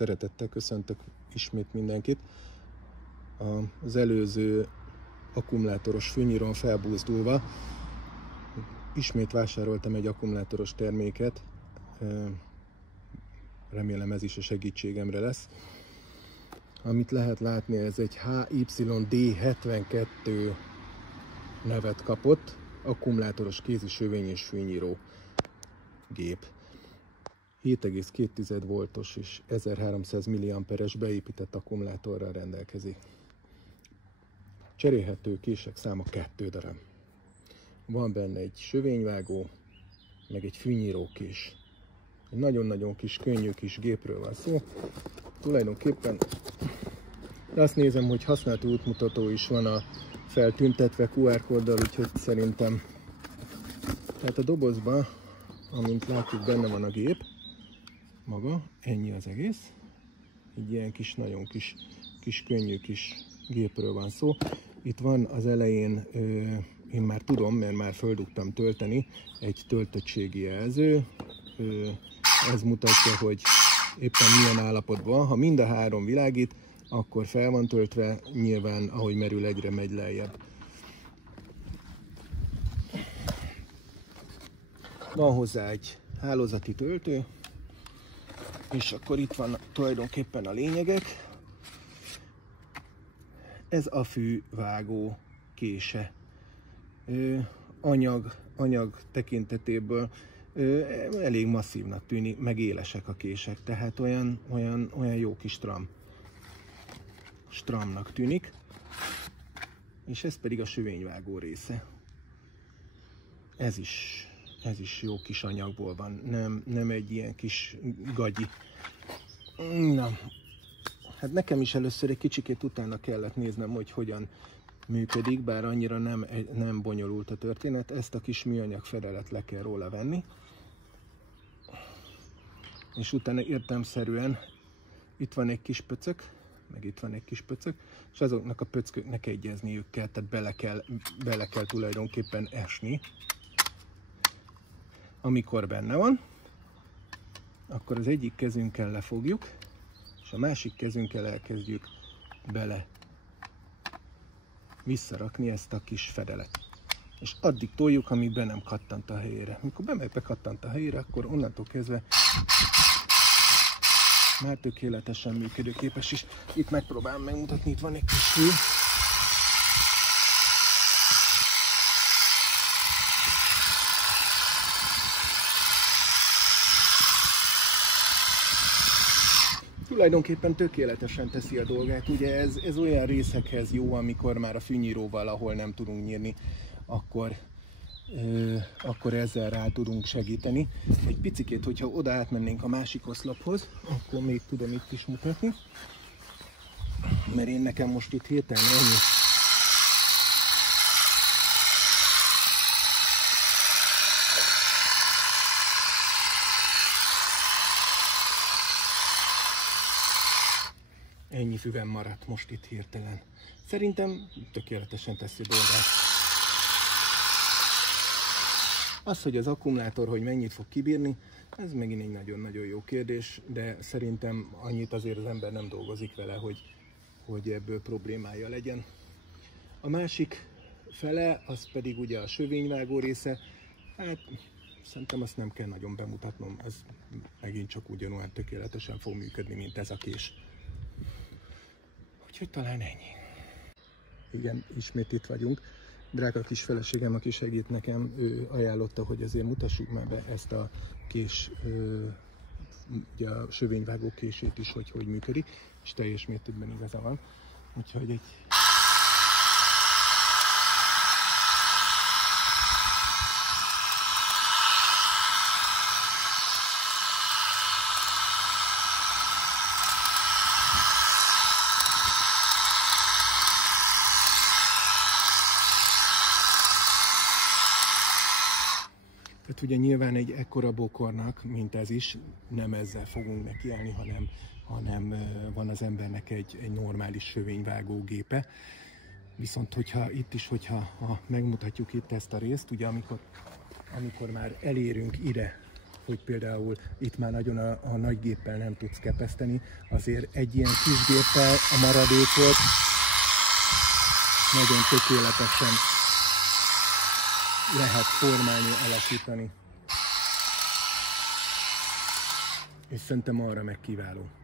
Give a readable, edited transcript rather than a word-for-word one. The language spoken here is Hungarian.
Szeretettel köszöntök ismét mindenkit. Az előző akkumulátoros fűnyíron felbúzdulva ismét vásároltam egy akkumulátoros terméket. Remélem ez is a segítségemre lesz. Amit lehet látni, ez egy HYD72 nevet kapott akkumulátoros kézi sövény és fűnyíró gép. 7,2 voltos és 1300 mAh-es beépített akkumulátorral rendelkezik. Cserélhető kések száma 2 darab. Van benne egy sövényvágó, meg egy fűnyírókés. Egy nagyon-nagyon kis, könnyű kis gépről van szó. Tulajdonképpen azt nézem, hogy használati útmutató is van a feltüntetve QR kóddal, úgyhogy szerintem tehát a dobozban, amint látjuk, benne van a gép maga, ennyi az egész. Egy ilyen kis, nagyon kis könnyű kis gépről van szó. Itt van az elején, én már tudom, mert már földugtam tölteni, egy töltöttségi jelző. Ez mutatja, hogy éppen milyen állapotban. Ha mind a 3 világít, akkor fel van töltve, nyilván ahogy merül, egyre megy lejjebb. Van hozzá egy hálózati töltő, és akkor itt van tulajdonképpen a lényegek. Ez a fűvágó kése. Anyag tekintetéből elég masszívnak tűnik, meg élesek a kések, tehát olyan jó kis stramnak tűnik. És ez pedig a sövényvágó része. Ez is jó kis anyagból van, nem egy ilyen kis gagyi. Na, hát nekem is először egy kicsikét utána kellett néznem, hogy hogyan működik, bár annyira nem bonyolult a történet. Ezt a kis műanyag fedelet le kell róla venni, és utána értelemszerűen itt van egy kis pöcök, meg itt van egy kis pöcök, és azoknak a pöcköknek egyezniük kell, tehát bele kell tulajdonképpen esni. Amikor benne van, akkor az egyik kezünkkel lefogjuk, és a másik kezünkkel elkezdjük visszarakni ezt a kis fedelet. És addig toljuk, amíg be nem kattant a helyére. Mikor bekattant a helyére, akkor onnantól kezdve már tökéletesen működőképes is. Itt megpróbálom megmutatni, itt van egy kis fű. Tulajdonképpen tökéletesen teszi a dolgát. Ugye ez olyan részekhez jó, amikor már a fűnyíróval, ahol nem tudunk nyírni, akkor ezzel rá tudunk segíteni. Egy picikét, hogyha oda átmennénk a másik oszlophoz, akkor még tudom itt is mutatni, mert nekem most itt hirtelen ennyi. Ennyi füvem maradt most itt hirtelen. Szerintem tökéletesen teszi a dolgát. Az, hogy az akkumulátor, hogy mennyit fog kibírni, ez megint egy nagyon-nagyon jó kérdés, de szerintem annyit azért az ember nem dolgozik vele, hogy ebből problémája legyen. A másik fele, az pedig ugye a sövényvágó része. Hát szerintem azt nem kell nagyon bemutatnom, ez megint csak ugyanolyan tökéletesen fog működni, mint ez a kés. Úgyhogy talán ennyi. Igen, ismét itt vagyunk. Drága kis feleségem, aki segít nekem, ő ajánlotta, hogy azért mutassuk már be ezt a kés, ugye a sövényvágó kését is, hogy működik, és teljes mértékben igaza van. Úgyhogy egy... Tehát ugye nyilván egy ekkora bokornak, mint ez is, nem ezzel fogunk nekiállni, hanem van az embernek egy normális sövényvágó gépe. Viszont hogyha megmutatjuk itt ezt a részt, ugye amikor már elérünk ide, hogy például itt már nagyon a nagy géppel nem tudsz kepeszteni, azért egy ilyen kis géppel a maradékot nagyon tökéletesen lehet formálni, alakítani. És szerintem arra meg kiváló.